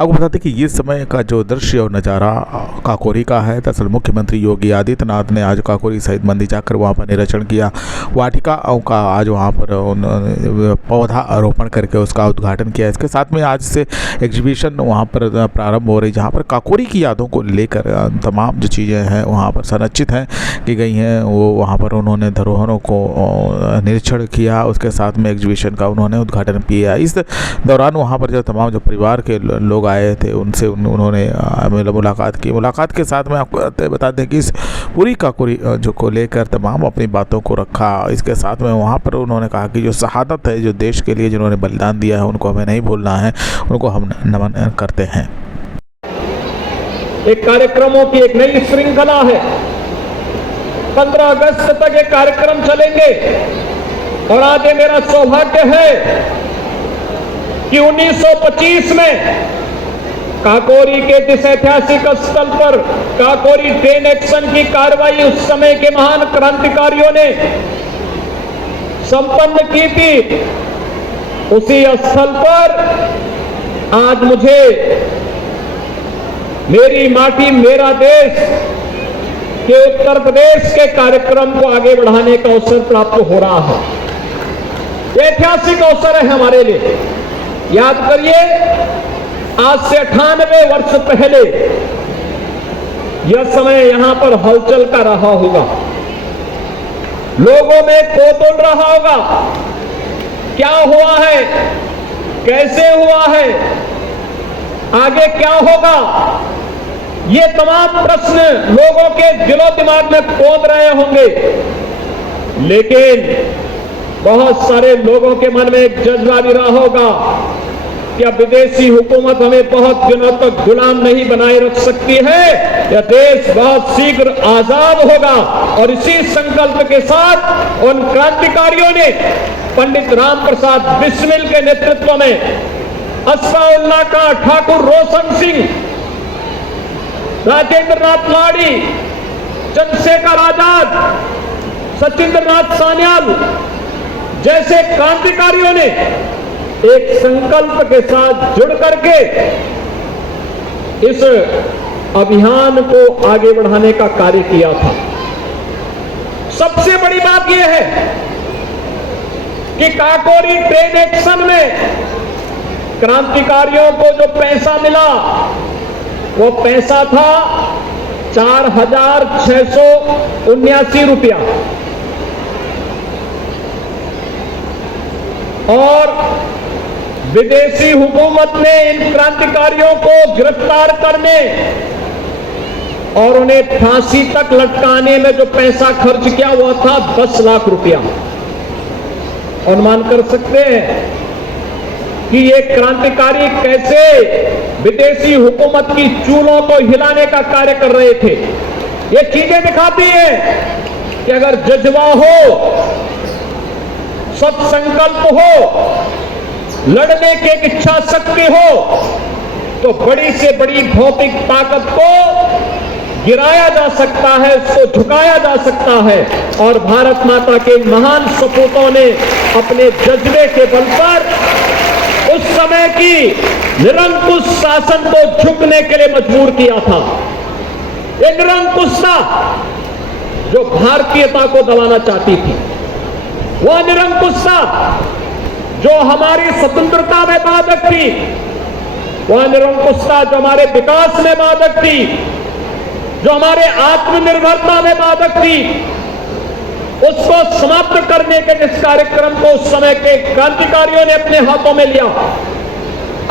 आपको बताते कि ये समय का जो दृश्य और नज़ारा काकोरी का है। दरअसल मुख्यमंत्री योगी आदित्यनाथ ने आज काकोरी शहीद मंदिर जाकर वहाँ पर निरीक्षण किया। वाटिकाओं का आज वहाँ पर पौधा आरोपण करके उसका उद्घाटन किया। इसके साथ में आज से एग्जीबिशन वहाँ पर प्रारंभ हो रही, जहाँ पर काकोरी की यादों को लेकर तमाम जो चीज़ें हैं वहाँ पर संरक्षित हैं की गई हैं। वो वहाँ पर उन्होंने धरोहरों को निरीक्षण किया, उसके साथ में एग्जीबिशन का उन्होंने उद्घाटन किया। इस दौरान वहाँ पर जो तमाम जो परिवार के लोग आए थे उनसे उन्होंने मुलाकात की। मुलाकात के साथ में आपको बता दें कि इस पूरी काकोरी जो को लेकर तमाम अपनी बातों को रखा। इसके साथ में वहाँ पर उन्होंने कहा कि जो शहादत है, जो देश के लिए जिन्होंने बलिदान दिया है, उनको हमें नहीं भूलना है, उनको हम नमन करते हैं। एक कार्यक्रमों की एक नई श्रृंखला है। 15 अगस्त तक ये कार्यक्रम चलेंगे और आज ये मेरा सौभाग्य है कि 1925 में काकोरी के जिस ऐतिहासिक स्थल पर काकोरी ट्रेन एक्शन की कार्रवाई उस समय के महान क्रांतिकारियों ने संपन्न की थी, उसी स्थल पर आज मुझे मेरी माटी मेरा देश के उत्तर प्रदेश के कार्यक्रम को आगे बढ़ाने का अवसर प्राप्त हो रहा है। ऐतिहासिक अवसर है हमारे लिए। याद करिए, आज से 98 वर्ष पहले यह समय यहां पर हलचल का रहा होगा, लोगों में कौतूहल रहा होगा, क्या हुआ है, कैसे हुआ है, आगे क्या होगा। ये तमाम प्रश्न लोगों के दिलो दिमाग में कौंध रहे होंगे, लेकिन बहुत सारे लोगों के मन में एक जज्बा भी रहा होगा कि अब विदेशी हुकूमत हमें बहुत दिनों तक गुलाम नहीं बनाए रख सकती है, यह देश बहुत शीघ्र आजाद होगा। और इसी संकल्प के साथ उन क्रांतिकारियों ने पंडित राम प्रसाद बिस्मिल के नेतृत्व में असफाउल्लाह का, ठाकुर रोशन सिंह, राजेंद्र नाथ लाड़ी, चंद्रशेखर आजाद, सचिंद्र नाथ सान्याल जैसे क्रांतिकारियों ने एक संकल्प के साथ जुड़ करके इस अभियान को आगे बढ़ाने का कार्य किया था। सबसे बड़ी बात यह है कि काकोरी ट्रेन एक्शन में क्रांतिकारियों को जो पैसा मिला वो पैसा था 4,679 रुपया, और विदेशी हुकूमत ने इन क्रांतिकारियों को गिरफ्तार करने और उन्हें फांसी तक लटकाने में जो पैसा खर्च किया वो था 10 लाख रुपया। अनुमान कर सकते हैं कि ये क्रांतिकारी कैसे विदेशी हुकूमत की चूलों को हिलाने का कार्य कर रहे थे। ये चीजें दिखाती है कि अगर जज्बा हो, सत संकल्प हो, लड़ने की एक इच्छा शक्ति हो, तो बड़ी से बड़ी भौतिक ताकत को गिराया जा सकता है, उसको झुकाया जा सकता है। और भारत माता के महान सपूतों ने अपने जज्बे के बल पर उस समय की निरंकुश शासन को झुकने के लिए मजबूर किया था। ये निरंकुशता जो भारतीयता को दबाना चाहती थी, वह निरंकुशता जो हमारी स्वतंत्रता में बाधक थी, वह निरंकुशता जो हमारे विकास में बाधक थी, जो हमारे आत्मनिर्भरता में बाधक थी, उसको समाप्त करने के जिस कार्यक्रम को उस समय के क्रांतिकारियों ने अपने हाथों में लिया,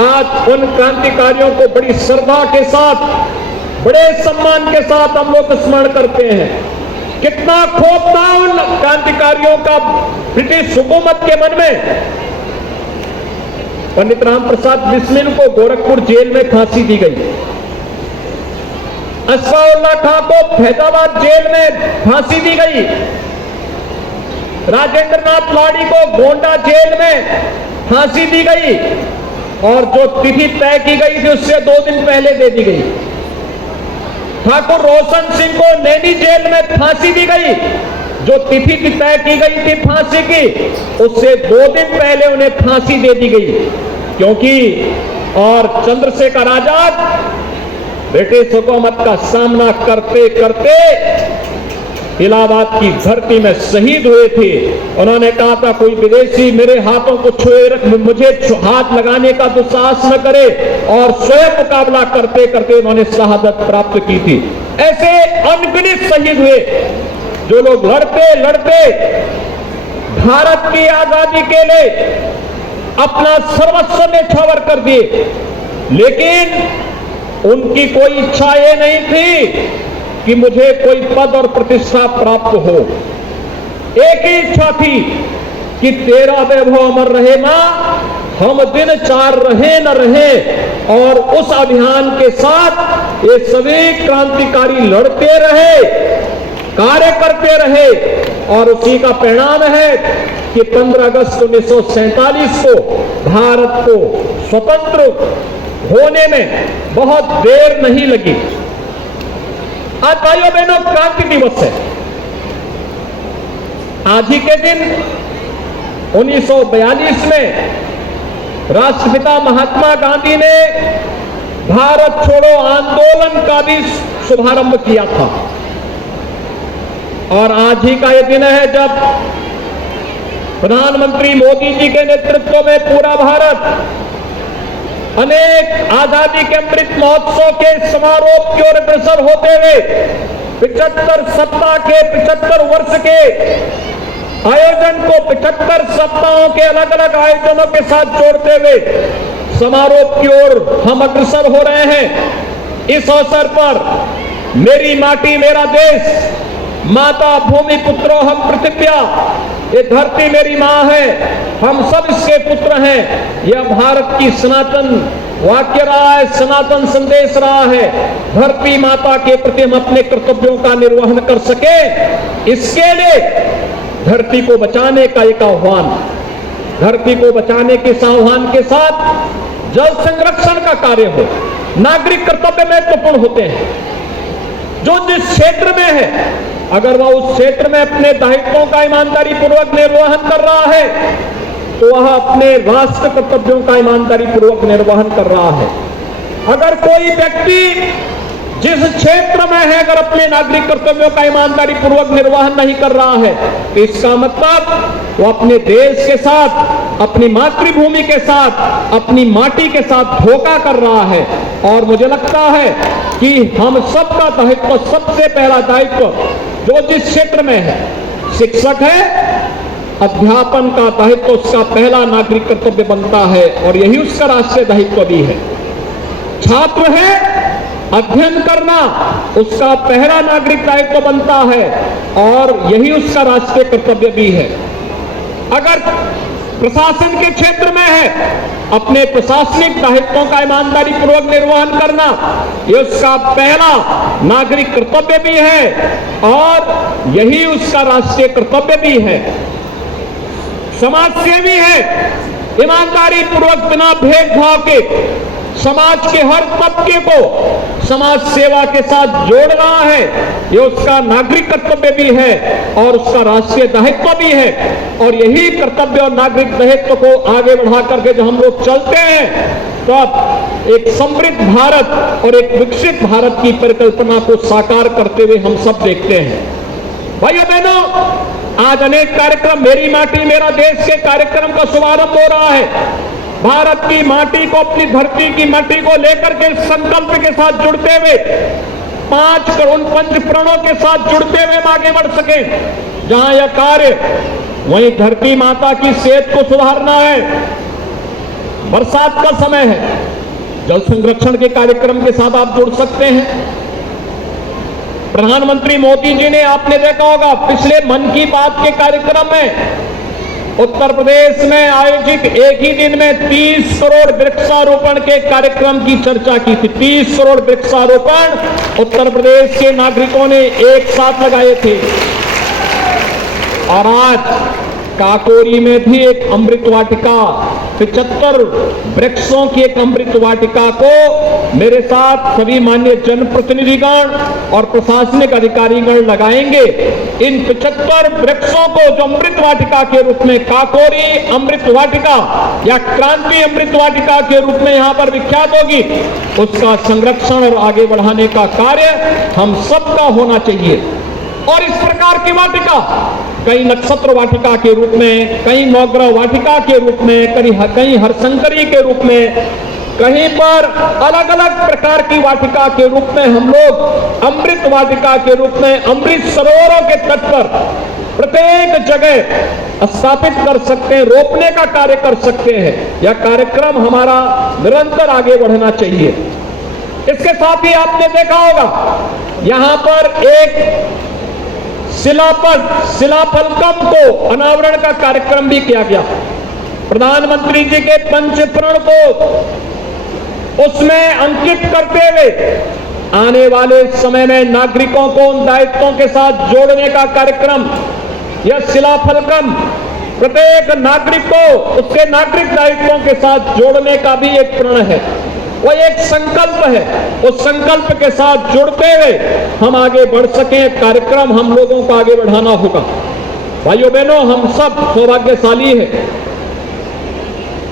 आज उन क्रांतिकारियों को बड़ी श्रद्धा के साथ, बड़े सम्मान के साथ हम लोग स्मरण करते हैं। कितना खौफ था उन क्रांतिकारियों का ब्रिटिश हुकूमत के मन में। पंडित राम प्रसाद बिस्मिल को गोरखपुर जेल में फांसी दी गई, असफाउल्लाह खां को फैजाबाद जेल में फांसी दी गई, राजेंद्र नाथ लाड़ी को गोंडा जेल में फांसी दी गई, और जो तिथि तय की गई थी उससे 2 दिन पहले दे दी गई। ठाकुर रोशन सिंह को नैनी जेल में फांसी दी गई, जो तिथि तय की गई थी फांसी की, उससे 2 दिन पहले उन्हें फांसी दे दी गई, क्योंकि और चंद्रशेखर आजाद ब्रिटिश हुकूमत का सामना करते करते इलाहाबाद की धरती में शहीद हुए थे। उन्होंने कहा था कोई विदेशी मेरे हाथों को छुए, मुझे हाथ लगाने का दुस्साहस न करे, और स्वयं मुकाबला करते करते उन्होंने शहादत प्राप्त की थी। ऐसे अनगिनत शहीद हुए जो लोग लड़ते लड़ते भारत की आजादी के लिए अपना सर्वस्व न्यौछावर कर दिए, लेकिन उनकी कोई इच्छा ये नहीं थी कि मुझे कोई पद और प्रतिष्ठा प्राप्त हो। एक ही इच्छा थी कि तेरा वैभव अमर रहे मां, हम दिन चार रहे न रहे। और उस अभियान के साथ ये सभी क्रांतिकारी लड़ते रहे, कार्य करते रहे, और उसी का परिणाम है कि 15 अगस्त 1947 को भारत को स्वतंत्र होने में बहुत देर नहीं लगी। आज भाइयों बहनों क्रांति दिवस है। आज ही के दिन 1942 में राष्ट्रपिता महात्मा गांधी ने भारत छोड़ो आंदोलन का भी शुभारंभ किया था। और आज ही का यह दिन है जब प्रधानमंत्री मोदी जी के नेतृत्व में पूरा भारत अनेक आजादी के अमृत महोत्सव के समारोह की ओर अग्रसर होते हुए 75 सप्ताह के 75 वर्ष के आयोजन को 75 सप्ताहों के अलग अलग आयोजनों के साथ जोड़ते हुए समारोह की ओर हम अग्रसर हो रहे हैं। इस अवसर पर मेरी माटी मेरा देश, माता भूमि पुत्रो हम पृथिव्या, ये धरती मेरी मां है, हम सब इसके पुत्र हैं। यह भारत की सनातन वाक्य रहा है, सनातन संदेश रहा है। धरती माता के प्रति हम अपने कर्तव्यों का निर्वहन कर सके, इसके लिए धरती को बचाने का एक आह्वान, धरती को बचाने के आह्वान के साथ जल संरक्षण का कार्य हो। नागरिक कर्तव्य महत्वपूर्ण होते हैं। जो जिस क्षेत्र में है, अगर वह उस क्षेत्र में अपने दायित्वों का ईमानदारी पूर्वक निर्वहन कर रहा है, तो वह अपने राष्ट्र कर्तव्यों का ईमानदारी पूर्वक निर्वहन कर रहा है। अगर कोई व्यक्ति जिस क्षेत्र में है अगर अपने नागरिक कर्तव्यों का ईमानदारी पूर्वक निर्वहन नहीं कर रहा है, तो इसका मतलब वो अपने देश के साथ, अपनी मातृभूमि के साथ, अपनी माटी के साथ धोखा कर रहा है। और मुझे लगता है कि हम सबका दायित्व, सबसे पहला दायित्व जो जिस क्षेत्र में है, शिक्षक है, अध्यापन का दायित्व उसका पहला नागरिक कर्तव्य बनता है, और यही उसका राष्ट्रीय दायित्व भी है। छात्र है, अध्ययन करना उसका पहला नागरिक दायित्व बनता है, और यही उसका राष्ट्रीय कर्तव्य भी है। अगर प्रशासन के क्षेत्र में है, अपने प्रशासनिक दायित्वों का ईमानदारी पूर्वक निर्वहन करना, यह उसका पहला नागरिक कर्तव्य भी है, और यही उसका राष्ट्रीय कर्तव्य भी है। समाज सेवी है, ईमानदारी पूर्वक बिना भेदभाव के समाज के हर तबके को समाज सेवा के साथ जोड़ रहा है, ये उसका नागरिक कर्तव्य भी है और उसका राष्ट्रीय दायित्व भी है। और यही कर्तव्य और नागरिक दायित्व को आगे बढ़ा करके जो हम लोग चलते हैं, तो अब एक समृद्ध भारत और एक विकसित भारत की परिकल्पना को साकार करते हुए हम सब देखते हैं। भाइयों बहनों, आज अनेक कार्यक्रम, मेरी माटी मेरा देश के कार्यक्रम का शुभारंभ हो रहा है। भारत की माटी को, अपनी धरती की माटी को लेकर के संकल्प के साथ जुड़ते हुए, 5 करोड़ पंच प्रणों के साथ जुड़ते हुए हम आगे बढ़ सके। जहां यह कार्य, वहीं धरती माता की सेहत को सुधारना है। बरसात का समय है, जल संरक्षण के कार्यक्रम के साथ आप जुड़ सकते हैं। प्रधानमंत्री मोदी जी ने, आपने देखा होगा, पिछले मन की बात के कार्यक्रम में उत्तर प्रदेश में आयोजित एक ही दिन में 30 करोड़ वृक्षारोपण के कार्यक्रम की चर्चा की थी। 30 करोड़ वृक्षारोपण उत्तर प्रदेश के नागरिकों ने एक साथ लगाए थे। और आज काकोरी में भी एक अमृत वाटिका 75 वृक्षों की एक अमृत वाटिका को मेरे साथ सभी माननीय जनप्रतिनिधिगण और प्रशासनिक अधिकारीगण लगाएंगे। इन 75 वृक्षों को जो अमृत वाटिका के रूप में काकोरी अमृत वाटिका या क्रांति अमृत वाटिका के रूप में यहां पर विख्यात होगी, उसका संरक्षण और आगे बढ़ाने का कार्य हम सबका होना चाहिए। और इस प्रकार की वाटिका कई नक्षत्र वाटिका के रूप में, कई नवग्रह वाटिका के रूप में, कहीं हरशंकरी के रूप में, कहीं पर अलग अलग प्रकार की वाटिका के रूप में हम लोग अमृत वाटिका के रूप में अमृत सरोवरों के तट पर प्रत्येक जगह स्थापित कर सकते हैं, रोपने का कार्य कर सकते हैं। यह कार्यक्रम हमारा निरंतर आगे बढ़ना चाहिए। इसके साथ ही आपने देखा होगा यहां पर एक शिलाफलकम को अनावरण का कार्यक्रम भी किया गया। प्रधानमंत्री जी के पंचप्रण को उसमें अंकित करते हुए आने वाले समय में नागरिकों को उन दायित्वों के साथ जोड़ने का कार्यक्रम, यह शिलाफलकम प्रत्येक नागरिक को उसके नागरिक दायित्वों के साथ जोड़ने का भी एक प्रण है, वो एक संकल्प है। उस संकल्प के साथ जुड़ते हुए हम आगे बढ़ सकें, कार्यक्रम हम लोगों को आगे बढ़ाना होगा। भाइयों बहनों, हम सब सौभाग्यशाली हैं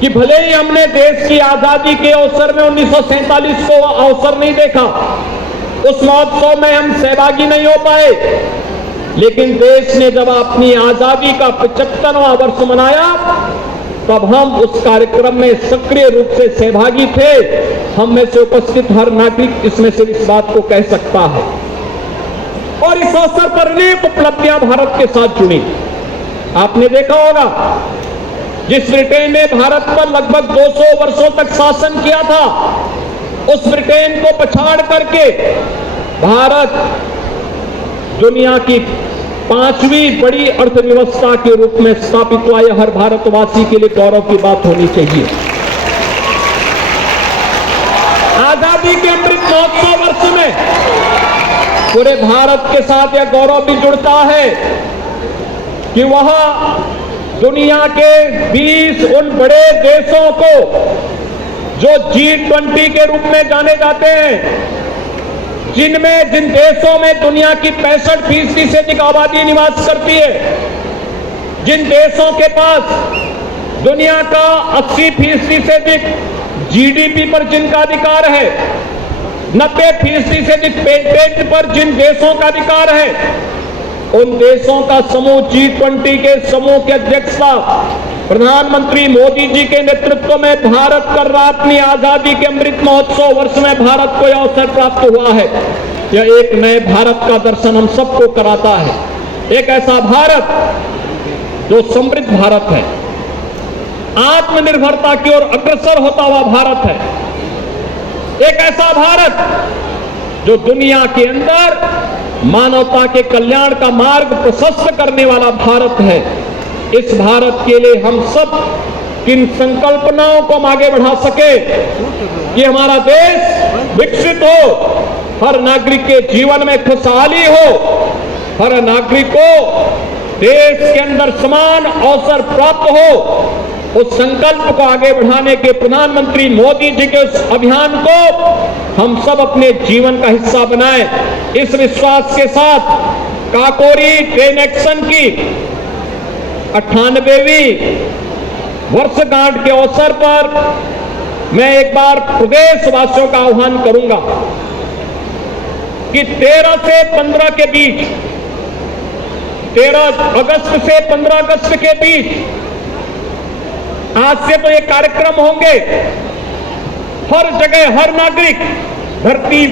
कि भले ही हमने देश की आजादी के अवसर में 1947 को अवसर नहीं देखा, उस महोत्सव में हम सहभागी नहीं हो पाए, लेकिन देश ने जब अपनी आजादी का 75वां वर्ष मनाया तब हम उस कार्यक्रम में सक्रिय रूप से सहभागी थे। हम में से उपस्थित हर नागरिक इसमें से इस बात को कह सकता है। और इस अवसर पर अनेक उपलब्धियां भारत के साथ जुड़ी। आपने देखा होगा जिस ब्रिटेन ने भारत पर लगभग 200 वर्षों तक शासन किया था, उस ब्रिटेन को पछाड़ करके भारत दुनिया की 5वीं बड़ी अर्थव्यवस्था के रूप में स्थापित हुआ। यह हर भारतवासी के लिए गौरव की बात होनी चाहिए। आजादी के अमृत महोत्सव वर्ष में पूरे भारत के साथ यह गौरव भी जुड़ता है कि वह दुनिया के 20 उन बड़े देशों को जो G20 के रूप में जाने जाते हैं, जिन देशों में दुनिया की 65% से अधिक आबादी निवास करती है, जिन देशों के पास दुनिया का 80% से अधिक GDP पर जिनका अधिकार है, 90% से अधिक पेटेंट पर जिन देशों का अधिकार है, उन देशों का समूह G20 के समूह की अध्यक्षता प्रधानमंत्री मोदी जी के नेतृत्व में भारत कर रहा। अपनी आजादी के अमृत महोत्सव वर्ष में भारत को यह अवसर प्राप्त हुआ है। यह एक नए भारत का दर्शन हम सबको कराता है। एक ऐसा भारत जो समृद्ध भारत है, आत्मनिर्भरता की ओर अग्रसर होता हुआ भारत है। एक ऐसा भारत जो दुनिया के अंदर मानवता के कल्याण का मार्ग प्रशस्त करने वाला भारत है। इस भारत के लिए हम सब किन संकल्पनाओं को हम आगे बढ़ा सके कि हमारा देश विकसित हो, हर नागरिक के जीवन में खुशहाली हो, हर नागरिक को देश के अंदर समान अवसर प्राप्त हो। उस संकल्प को आगे बढ़ाने के प्रधानमंत्री मोदी जी के उस अभियान को हम सब अपने जीवन का हिस्सा बनाएं। इस विश्वास के साथ काकोरी ट्रेन एक्शन की 98वीं वर्षगांठ के अवसर पर मैं एक बार प्रदेशवासियों का आह्वान करूंगा कि 13 से 15 के बीच, 13 अगस्त से 15 अगस्त के बीच, आज से तो ये कार्यक्रम होंगे। हर जगह हर नागरिक धरती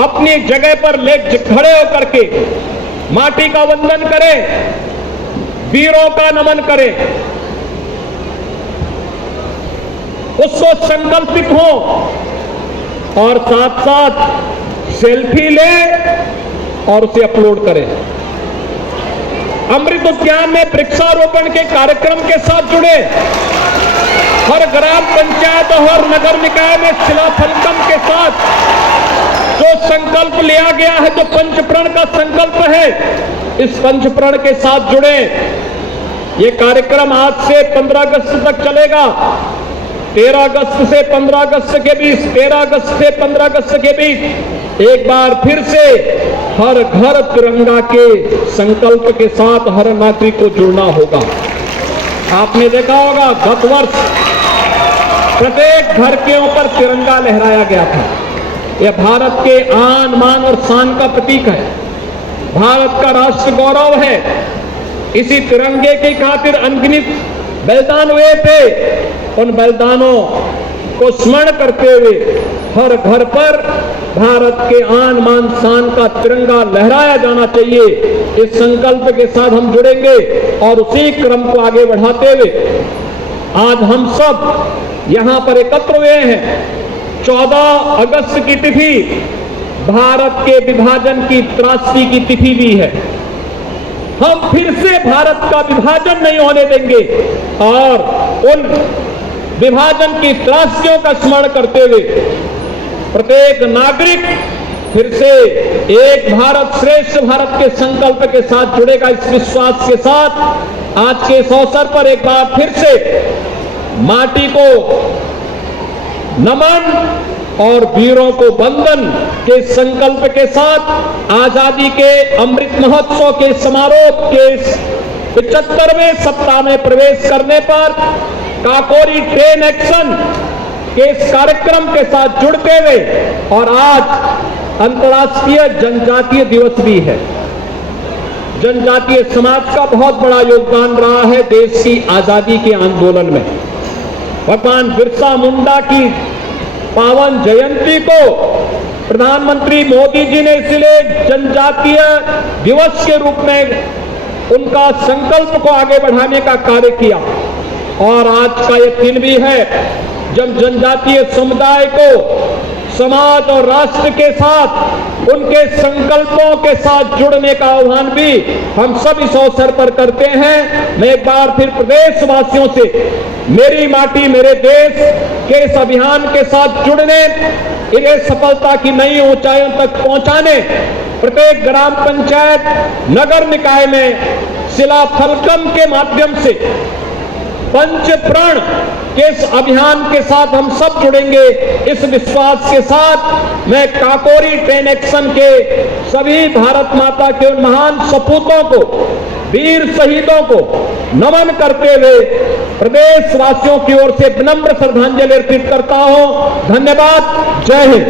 अपनी जगह पर खड़े होकर के माटी का वंदन करे, वीरों का नमन करे, उसको संकल्पित हो और साथ साथ सेल्फी ले और उसे अपलोड करें। अमृत उद्यान में वृक्षारोपण के कार्यक्रम के साथ जुड़े। हर ग्राम पंचायत और नगर निकाय में शिलाफलकम के साथ जो संकल्प लिया गया है, जो पंचप्रण का संकल्प है, इस पंचप्रण के साथ जुड़े। ये कार्यक्रम आज से 15 अगस्त तक चलेगा। 13 अगस्त से 15 अगस्त के बीच, 13 अगस्त से 15 अगस्त के बीच एक बार फिर से हर घर तिरंगा के संकल्प के साथ हर नागरिक को जुड़ना होगा। आपने देखा होगा गत वर्ष प्रत्येक घर के ऊपर तिरंगा लहराया गया था। यह भारत के आन मान और शान का प्रतीक है, भारत का राष्ट्र गौरव है। इसी तिरंगे की खातिर अनगिनत बलिदान हुए थे। उन बलिदानों को स्मरण करते हुए हर घर पर भारत के आन मान शान का तिरंगा लहराया जाना चाहिए। इस संकल्प के साथ हम जुड़ेंगे और उसी क्रम को आगे बढ़ाते हुए आज हम सब यहां पर एकत्र हुए हैं। 14 अगस्त की तिथि भारत के विभाजन की त्रासदी की तिथि भी है। हम फिर से भारत का विभाजन नहीं होने देंगे और उन विभाजन की त्रासदियों का स्मरण करते हुए प्रत्येक नागरिक फिर से एक भारत श्रेष्ठ भारत के संकल्प के साथ जुड़ेगा। इस विश्वास के साथ आज के इस अवसर पर एक बार फिर से माटी को नमन और वीरों को वंदन के संकल्प के साथ आजादी के अमृत महोत्सव के समारोह के 75वें सप्ताह में प्रवेश करने पर काकोरी ट्रेन एक्शन के इस कार्यक्रम के साथ जुड़ते हुए और आज अंतर्राष्ट्रीय जनजातीय दिवस भी है। जनजातीय समाज का बहुत बड़ा योगदान रहा है देश की आजादी के आंदोलन में। भगवान बिरसा मुंडा की पावन जयंती को प्रधानमंत्री मोदी जी ने इसलिए जनजातीय दिवस के रूप में उनका संकल्प को आगे बढ़ाने का कार्य किया। और आज का यह दिन भी है जब जनजातीय समुदाय को समाज और राष्ट्र के साथ उनके संकल्पों के साथ जुड़ने का आह्वान भी हम सब इस अवसर पर करते हैं। मैं एक बार फिर प्रदेशवासियों से मेरी माटी मेरे देश के इस अभियान के साथ जुड़ने, इन्हें सफलता की नई ऊंचाइयों तक पहुंचाने, प्रत्येक ग्राम पंचायत नगर निकाय में शिलाफलकम के माध्यम से पंच प्रण के इस अभियान के साथ हम सब जुड़ेंगे। इस विश्वास के साथ मैं काकोरी ट्रेन एक्शन के सभी भारत माता के उन महान सपूतों को, वीर शहीदों को नमन करते हुए प्रदेशवासियों की ओर से विनम्र श्रद्धांजलि अर्पित करता हूं। धन्यवाद। जय हिंद।